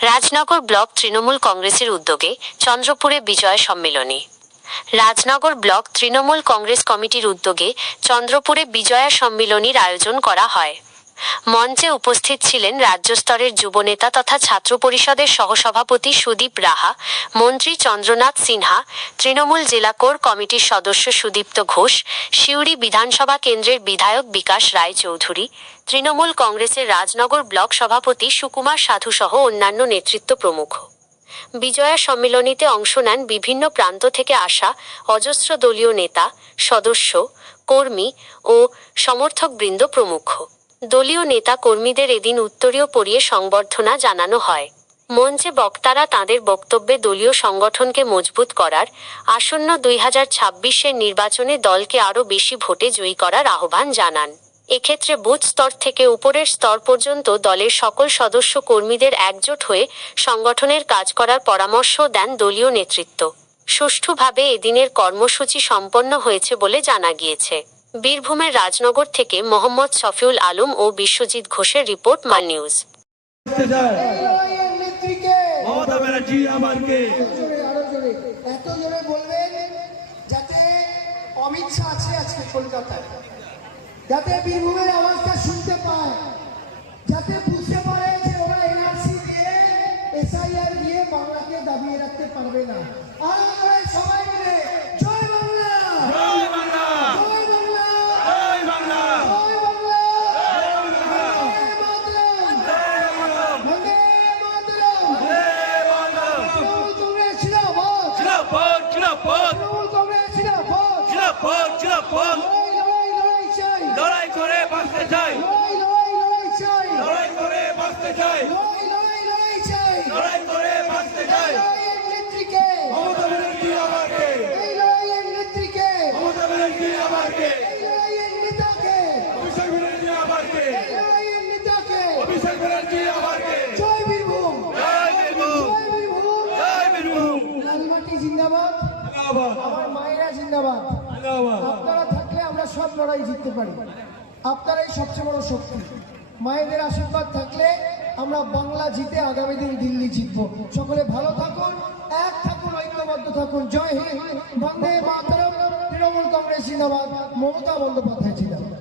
Rajnagar block Trinamool কংগ্রেসের উদ্যোগে চন্দ্রপুরে বিজয় সম্মেলনী। রাজনগর ব্লক তৃণমূল কংগ্রেস কমিটির উদ্যোগে চন্দ্রপুরে বিজয়া সম্মিলনীর আয়োজন করা হয়। মঞ্চে উপস্থিত ছিলেন রাজ্যস্তরের যুবনেতা তথা ছাত্র পরিষদের সহসভাপতি সুদীপ রাহা, মন্ত্রী চন্দ্রনাথ সিনহা, তৃণমূল জেলা কোর কমিটির সদস্য সুদীপ্ত ঘোষ, সিউড়ি বিধানসভা কেন্দ্রের বিধায়ক বিকাশ রায় চৌধুরী তৃণমূল কংগ্রেসের রাজনগর ব্লক সভাপতি সুকুমার সাধু সহ অন্যান্য নেতৃত্ব প্রমুখ। বিজয়া সম্মেলনীতে অংশ নেন বিভিন্ন প্রান্ত থেকে আসা অজস্র দলীয় নেতা, সদস্য, কর্মী ও সমর্থকবৃন্দ প্রমুখ। দলীয় নেতা কর্মীদের এদিন উত্তরীয় পরিয়ে সংবর্ধনা জানানো হয়। মঞ্চে বক্তারা তাঁদের বক্তব্যে দলীয় সংগঠনকে মজবুত করার, আসন্ন দুই হাজার ছাব্বিশের নির্বাচনে দলকে আরও বেশি ভোটে জয়ী করার আহ্বান জানান। এক্ষেত্রে বুথ স্তর থেকে উপরের স্তর পর্যন্ত দলের সকল সদস্য কর্মীদের একজোট হয়ে সংগঠনের কাজ করার পরামর্শ দেন দলীয় নেতৃত্ব। সুষ্ঠুভাবে এদিনের কর্মসূচি সম্পন্ন হয়েছে বলে জানা গিয়েছে। বীরভূমের রাজনগর থেকে মোহাম্মদ শফিউল আলম ও বিশ্বজিৎ ঘোষের রিপোর্ট মান নিউজ। করতে চায় লড়াইয়ের নেত্রীকে মমতা ব্যানার্জি আমাকে জোরে, আরও জোরে এত জোরে বলবেন যাতে অমিত শাহ আছে আজকে কলকাতায়। যাতে বীরভূমের আওয়াজটা শুনতে পায়। যাতে বুঝতে পারে যে ওরা এনআরসি দিয়ে এসআইআর দিয়ে বাংলাকে দাবিয়ে রাখতে পারবে না। আর বাঁচতে চাই। লড়াই চাই। লড়াই করে বাঁচতে চাই। লড়াই করে বাঁচতে মমতা ব্যানার্জি আমাকে। মমতা ব্যানার্জি আমাকে। এই লড়াইয়ের নেতাকে। অভিষেক ব্যানার্জি আমাকে। এই লড়াইয়ের নেতাকে। অভিষেক ব্যানার্জি আমাকে। জয় বীরভূম। জয় বীরভূম। জয় বীরভূম। জয় লালমাটি জিন্দাবাদ। জিন্দাবাদ। আমার মায়েরা জিন্দাবাদ। আপনারা থাকলে আমরা সব লড়াই জিততে পারি। আপনারাই সবচেয়ে বড় শক্তি। মায়েদের আশীর্বাদ থাকলে আমরা বাংলা জিতে আগামী দিন দিল্লি জিতব। সকলে ভালো থাকুন, এক থাকুন, ঐক্যবদ্ধ থাকুন। জয় হিন্দ, বন্দে মাতরম, তৃণমূল কংগ্রেস জিন্দাবাদ, মমতা বন্দ্যোপাধ্যায় জিন্দাবাদ।